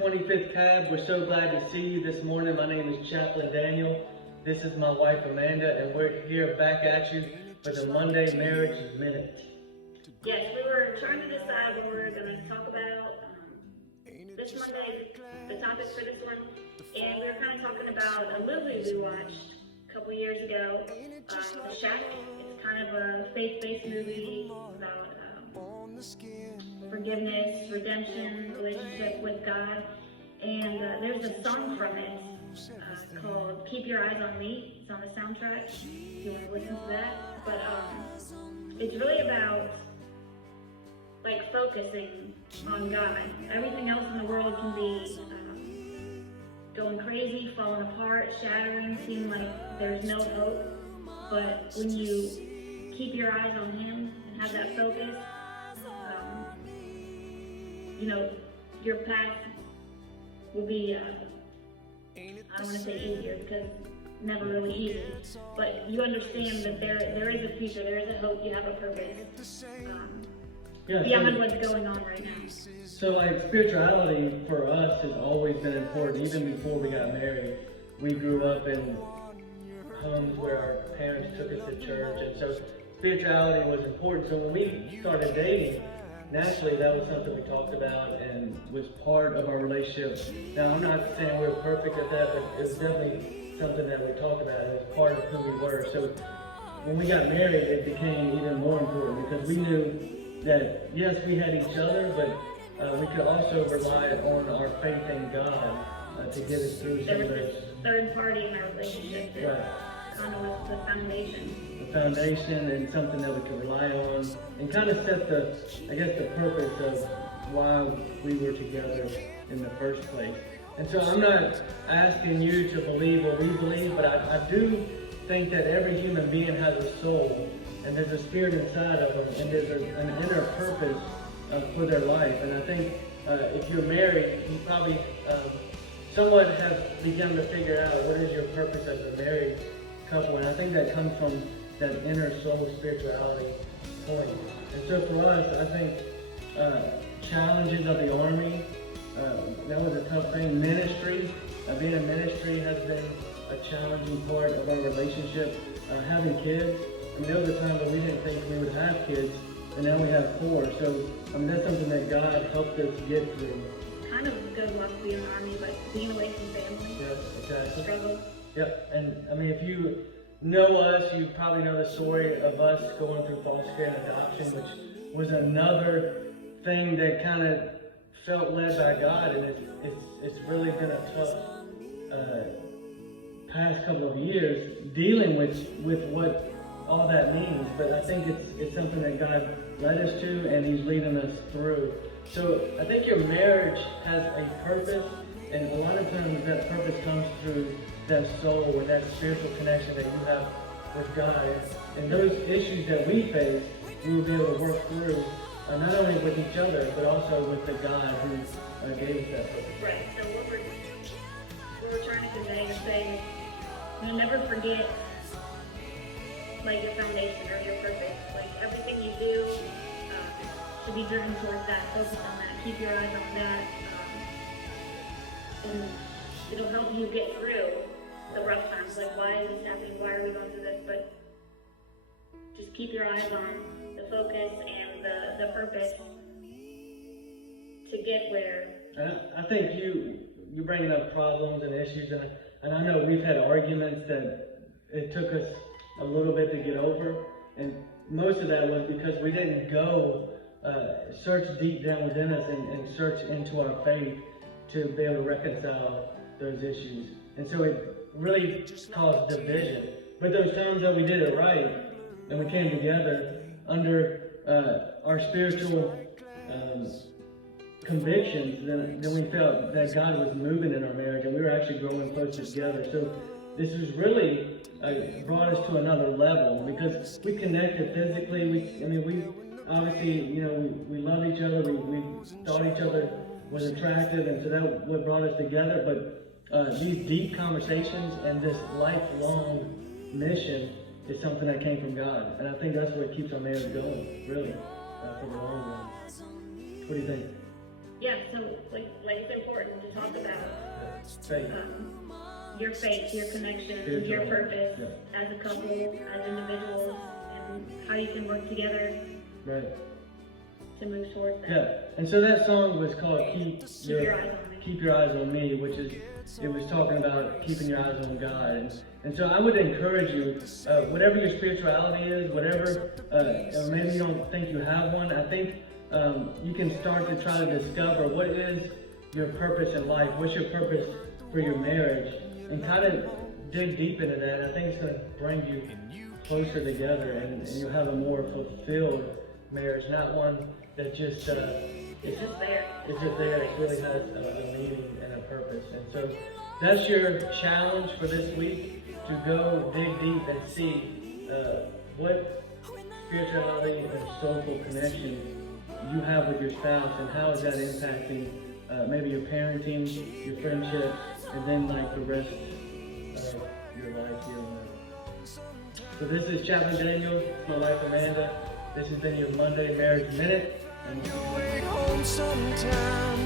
25th Cab. We're so glad to see you this morning. My name is Chaplain Daniel. This is my wife Amanda, and we're here back at you for the Monday Marriage Minute. Yes, we were trying to decide what we were going to talk about this Monday, the topic for this one, and we were kind of talking about a movie we watched a couple years ago, The Shack. It's kind of a faith-based movie about forgiveness, redemption, relationship with God, and there's a song from it called Keep Your Eyes on Me. It's on the soundtrack, if you want to listen to that, but it's really about like focusing on God. Everything else in the world can be going crazy, falling apart, shattering, seeming like there's no hope, but when you keep your eyes on Him and have that focus, your path will be, I don't want to say easier because it's never really easy, but you understand that there is a future, there is a hope, you have a purpose beyond what's going on right now. So like spirituality for us has always been important, even before we got married. We grew up in homes where our parents took us to church, and so spirituality was important. So when we started dating, naturally, that was something we talked about and was part of our relationship. Now, I'm not saying we were perfect at that, but it was definitely something that we talked about. It was part of who we were. So when we got married, it became even more important because we knew that, yes, we had each other, but we could also rely on our faith in God to get us through some of those. There was this third party in our relationship that kind of was the foundation. Foundation and something that we could rely on and kind of set the purpose of why we were together in the first place. And so I'm not asking you to believe what we believe, but I do think that every human being has a soul and there's a spirit inside of them and there's an inner purpose for their life. And I think if you're married, you probably somewhat have begun to figure out what is your purpose as a married couple, and I think that comes from that inner soul spirituality point. And so for us, I think challenges of the Army, that was a tough thing. Ministry, being in ministry has been a challenging part of our relationship. Having kids, there was a time that we didn't think we would have kids, and now we have 4. So that's something that God helped us get through. Kind of good luck being in the Army, but being away from family. Yep, exactly. Struggle. Yep, and if you know us, you probably know the story of us going through foster care and adoption, which was another thing that kind of felt led by God, and it's really been a tough past couple of years dealing with what all that means. But I think it's something that God led us to, and He's leading us through. So I think your marriage has a purpose, and a lot of times that purpose comes through that soul and that spiritual connection that you have with God. And those issues that we face, we will be able to work through, not only with each other, but also with the God who gave us that purpose. Right, so what we're trying to convey is saying, never forget like your foundation or your purpose. Like everything you do should be driven towards that, focus on that, keep your eyes on that, and it'll help you get through the rough times, like why is this happening, why are we going through this, but just keep your eyes on the focus and the purpose to get where. I think you're bringing up problems and issues, and I know we've had arguments that it took us a little bit to get over, and most of that was because we didn't go search deep down within us and search into our faith to be able to reconcile those issues. And so it really caused division. But those times that we did it right and we came together under our spiritual convictions, then we felt that God was moving in our marriage and we were actually growing closer together. So this was really brought us to another level because we connected physically. We obviously, we loved each other. We thought each other was attractive, and so that what brought us together. But these deep conversations and this lifelong mission is something that came from God, and I think that's what keeps our marriage going, really, for the long run. What do you think? yeah, so like it's important to talk about Faith. Your faith, your connection, your purpose as a couple, as individuals, and how you can work together to move towards that. Yeah, and so that song was called Keep Your Eyes on Me, which is, it was talking about keeping your eyes on God. And so I would encourage you, whatever your spirituality is, whatever, or maybe you don't think you have one, I think you can start to try to discover what is your purpose in life, what's your purpose for your marriage, and kind of dig deep into that. I think it's going to bring you closer together, and you'll have a more fulfilled marriage, not one that just it's just there. It's just there. It really has a meaning and a purpose. And so that's your challenge for this week, to go dig deep and see what spirituality and soulful connection you have with your spouse, and how is that impacting maybe your parenting, your friendships, and then like the rest of your life here on earth. So this is Chaplain Daniel, my wife Amanda. This has been your Monday Marriage Minute. And You're way home sometime.